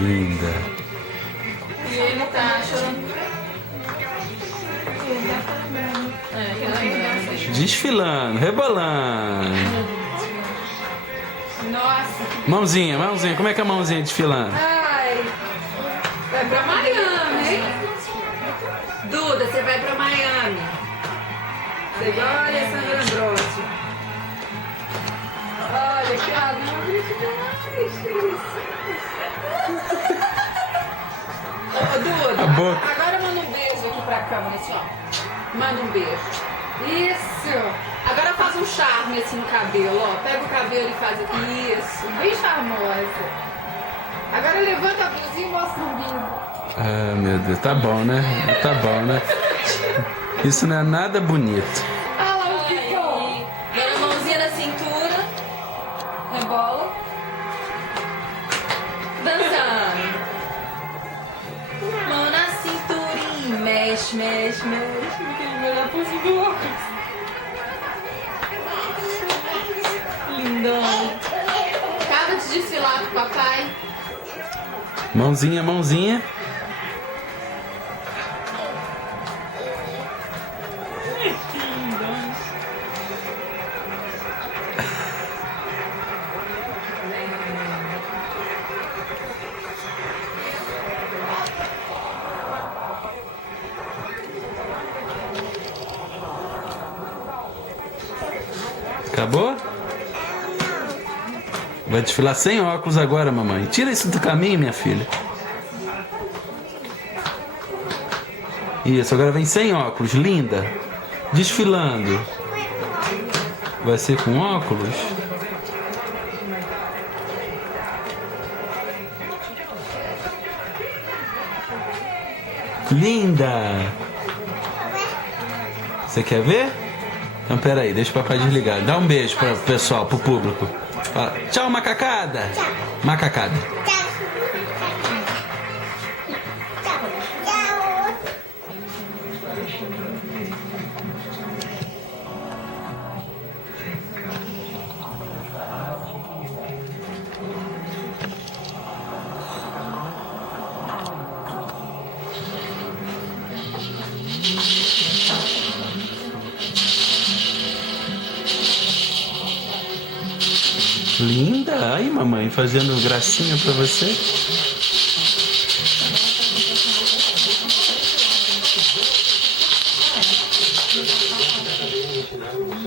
linda. E ele tá chorando. Desfilando, rebolando. Nossa. Mãozinha, mãozinha. Como é que é a mãozinha desfilando? Ai. Vai pra Miami, hein? Duda, você vai pra Miami. Você igual a Alessandra Ambrosio. Olha, que amor demais. Ô, Duda, A boca. agora manda um beijo aqui pra câmera, assim, ó. Manda um beijo. Isso! Agora faz um charme assim no cabelo, ó. Pega o cabelo e faz isso. Bem charmosa. Agora levanta a blusinha e mostra o umbigo. Ah, meu Deus. Tá bom, né? Tá bom, né? Isso não é nada bonito. Ah lá o bigão. Dando a mãozinha na cintura. Rebola. Dançando. Mão na cinturinha. Mexe, mexe, mexe. Não tem melhor pose do óculos. Lindão. Acaba de desfilar com o papai. Mãozinha, mãozinha. Acabou? Vai desfilar sem óculos agora, mamãe. Tira isso do caminho, minha filha. Isso, agora vem sem óculos, linda. Desfilando. Vai ser com óculos? Linda! Você quer ver? Então peraí, deixa o papai desligar. Dá um beijo para o pessoal, pro público. Fala, tchau, macacada! Tchau. Macacada. Tchau. Linda! Aí, mamãe, fazendo gracinha pra você.